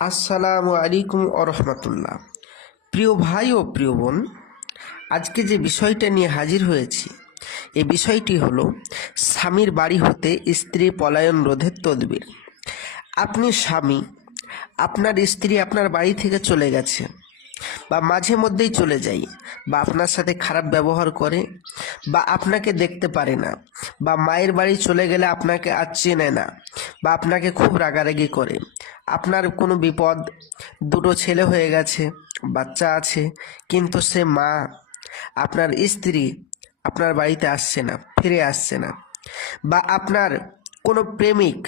আসসালামু আলাইকুম ও রহমতুল্লাহ। প্রিয় ভাই ও প্রিয় বোন, আজকে যে বিষয়টা নিয়ে হাজির হয়েছি এই বিষয়টি হলো স্বামীর বাড়ি হতে স্ত্রী পলায়ন রোধের তদবির। আপনি স্বামী, আপনার স্ত্রী আপনার বাড়ি থেকে চলে গেছে বা মাঝে মধ্যেই চলে যায় বা আপনার সাথে খারাপ ব্যবহার করে বা আপনাকে দেখতে পারে না বা মায়ের বাড়ি চলে গেলে আপনাকে আর চেনে না বা আপনাকে খুব রাগারাগি করে, আপনার কোনো বিপদ, দুটো ছেলে হয়ে গেছে, বাচ্চা আছে, কিন্তু সে মা, আপনার স্ত্রী আপনার বাড়িতে আসছে না, ফিরে আসছে না, বা আপনার কোনো প্রেমিক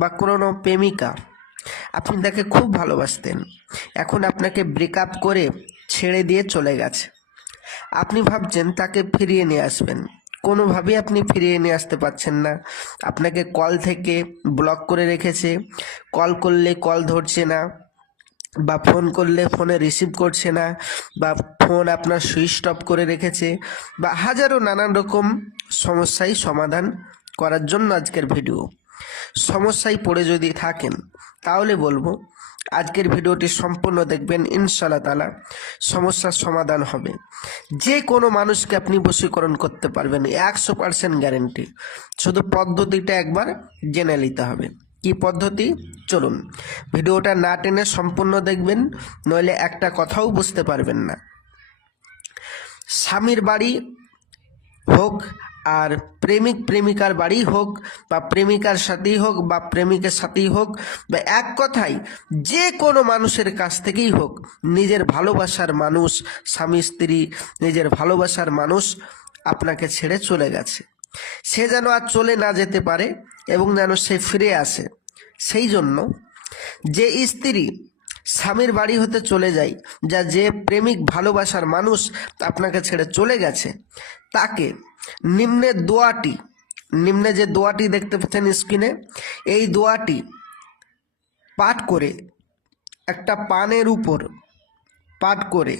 বা কোনো প্রেমিকা, আপনি তাকে খুব ভালোবাসতেন, এখন আপনাকে ব্রেকআপ করে ছেড়ে দিয়ে চলে গেছে। আপনি ভাবছেন তাকে ফিরিয়ে নিয়ে আসবেন, কোনোভাবেই আপনি ফিরিয়ে নিয়ে আসতে পারছেন না। আপনাকে কল থেকে ব্লক করে রেখেছে, কল করলে কল ধরছে না, বা ফোন করলে ফোনে রিসিভ করছে না, বা ফোন আপনার সুইচ অফ করে রেখেছে, বা হাজারো নানান রকম সমস্যায় সমাধান করার জন্য আজকের ভিডিও। সমস্যায় পড়ে যদি থাকেন তাহলে বলবো আজকের ভিডিওটি সম্পূর্ণ দেখবেন, ইনশাআল্লাহ তাআলা সমস্যার সমাধান হবে। যে কোনো মানুষকে আপনি বশীকরণ করতে পারবেন, 100% গ্যারেন্টি। শুধু পদ্ধতিটা একবার জেনে নিতে হবে। কি পদ্ধতি? চলুন ভিডিওটা না টেনে সম্পূর্ণ দেখবেন, নইলে একটা কথাও বুঝতে পারবেন না। স্বামীর বাড়ি হোক আর প্রেমিক প্রেমিকার বাড়ি হোক, বা প্রেমিকার সাথেই হোক বা প্রেমিকের সাথেই হোক, বা এক কথায় যে কোনো মানুষের কাছ থেকেই হোক, নিজের ভালোবাসার মানুষ, স্বামী স্ত্রী নিজের ভালোবাসার মানুষ আপনাকে ছেড়ে চলে গেছে, সে যেন আর চলে না যেতে পারে এবং যেন সে ফিরে আসে। সেই জন্য যে স্ত্রী স্বামীর বাড়ি হতে চলে যায়, যে প্রেমিক ভালোবাসার মানুষ আপনাকে ছেড়ে চলে গেছে, তাকে নিম্নে যে দোয়াটি দেখতে পাচ্ছেন স্ক্রিনে, এই দোয়াটি পাঠ করে একটা পানের উপর পাঠ করে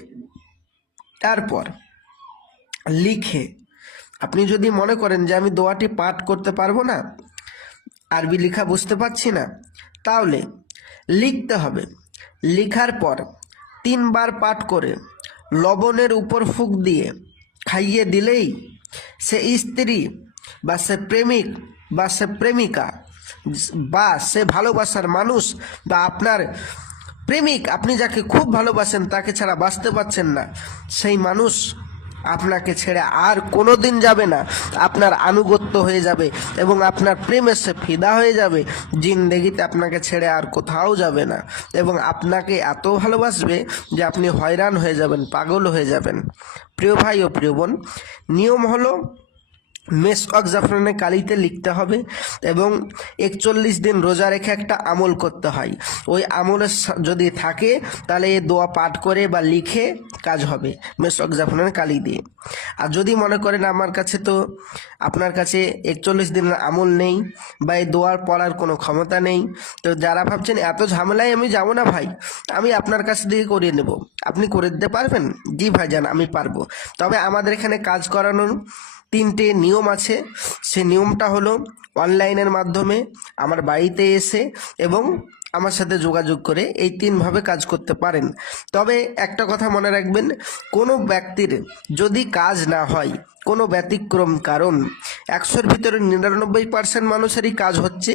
তারপর লিখে, আপনি যদি মনে করেন যে আমি দোয়াটি পাঠ করতে পারবো না, আরবি লেখা বুঝতে পারছি না, তাহলে লিখতে হবে। লিখার পর 3 বার পাঠ করে লবণের উপর ফুঁক দিয়ে খাইয়ে দিলেই সে স্ত্রী বা সে প্রেমিক বা সে প্রেমিকা বা সে ভালোবাসার মানুষ বা আপনার প্রেমিক, আপনি যাকে খুব ভালোবাসেন তাকে ছাড়া বাঁচতে পারছেন না, সেই মানুষ আপনাকে ছেড়ে আর কোনো দিন যাবে না, আপনার আনুগত্য হয়ে যাবে এবং আপনার প্রেমে সে ফিদা হয়ে যাবে, জিন্দেগিতে আপনাকে ছেড়ে আর কোথাও যাবে না এবং আপনাকে এত ভালোবাসবে যে আপনি হয়রান হয়ে যাবেন, পাগল হয়ে যাবেন। প্রিয় ভাই ও প্রিয় বোন, নিয়ম হলো মেসওয়াক জাফরানে কালিতে লিখতে হবে এবং 41 দিন রোজা রেখে একটা আমল করতে হয়। ওই আমলের যদি থাকে তাহলে এই দোয়া পাঠ করে বা লিখে কাজ হবে মেসওয়াক জাফরানে কালি দিয়ে। আর যদি মনে করেন আমার কাছে তো আপনার কাছে 41 দিনের আমল নেই বা এই দোয়ার পড়ার কোনো ক্ষমতা নেই, তো যারা ভাবছেন এত ঝামেলায় আমি যাবো না ভাই, আমি আপনার কাছ থেকে করিয়ে নেব, আপনি করে দিতে পারবেন? জি ভাইজান, আমি পারবো। তবে আমাদের এখানে কাজ করানোর 3টে নিয়ম আছে। সে নিয়মটা হলো অনলাইনের মাধ্যমে আমার বাড়িতে এসে এবং আমার সাথে যোগাযোগ করে, এই 3ভাবে কাজ করতে পারেন। তবে একটা কথা মনে রাখবেন, কোনো ব্যক্তির যদি কাজ না হয়, কোনো ব্যতিক্রম কারণ, 100-র ভিতরে 99% মানুষেরই কাজ হচ্ছে,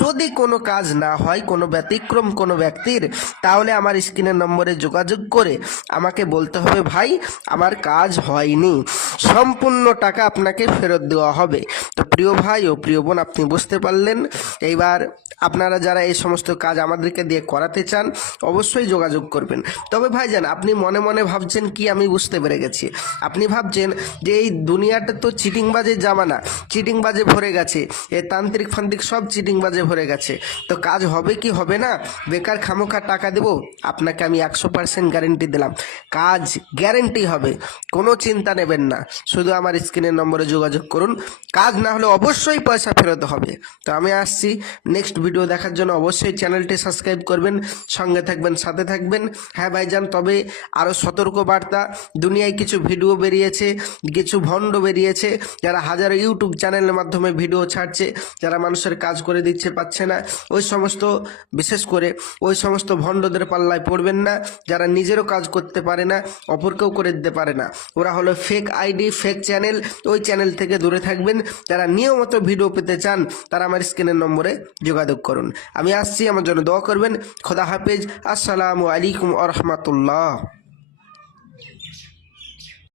যদি কোনো কাজ না হয়, কোনো ব্যতিক্রম কোনো ব্যক্তির, তাহলে আমার স্ক্রিনের নম্বরে যোগাযোগ করে আমাকে বলতে হবে ভাই আমার কাজ হয়নি, সম্পূর্ণ টাকা আপনাকে ফেরত দেওয়া হবে। তো প্রিয় ভাই ও প্রিয় বোন, আপনি বুঝতে পারলেন। এইবার আপনারা যারা এই সমস্ত কাজ আমাদেরকে দিয়ে করাতে চান অবশ্যই যোগাযোগ করবেন। তবে ভাইজান, আপনি মনে মনে ভাবছেন কি, আমি বুঝতে পেরে গেছি, আপনি ভাবছেন যে এই দুনিয়াটা তো চিটিংবাজের জামানা, চিটিংবাজে ভরে গেছে, এ তান্ত্রিক ফান্ত্রিক সব চিটিংবাজে ভরে গেছে, তো কাজ হবে কি হবে না, বেকার খামোখা টাকা দেবো? আপনাকে আমি 100% গ্যারেন্টি দিলাম, কাজ গ্যারেন্টি হবে, কোনো চিন্তা নেবেন না। শুধু আমার স্ক্রিনের নম্বরে যোগাযোগ করুন, কাজ না হলে অবশ্যই পয়সা ফেরত হবে। তো আমি আসছি, নেক্সট ভিডিও দেখার জন্য অবশ্যই চ্যানেলটি চ্যানেলটি সাবস্ক্রাইব করবেন, সঙ্গে থাকবেন, সাথে থাকবেন। হ্যাঁ ভাইজান, তবে আরও সতর্ক বার্তা, দুনিয়ায় কিছু ভিডিও বেরিয়েছে, কিছু ভণ্ড বেরিয়েছে যারা হাজারো ইউটিউব চ্যানেলের মাধ্যমে ভিডিও ছাড়ছে, যারা মানুষের কাজ করে দিচ্ছে পাচ্ছে না। ওই সমস্ত, বিশেষ করে ওই সমস্ত ভণ্ডদের পাল্লায় পড়বেন না, যারা নিজেরও কাজ করতে পারে না, অপরকেও করে দিতে পারে না। ওরা হলো ফেক আইডি, ফেক চ্যানেল। ওই চ্যানেল থেকে দূরে থাকবেন। যারা নিয়মিত ভিডিও পেতে চান তারা আমার স্ক্রিনের নম্বরে যোগাযোগ করুন। আমি আসছি, আমার জন্য দোয়া করবেন। খোদা হাফেজ। আসসালামু আলাইকুম ওয়া রাহমাতুল্লাহ।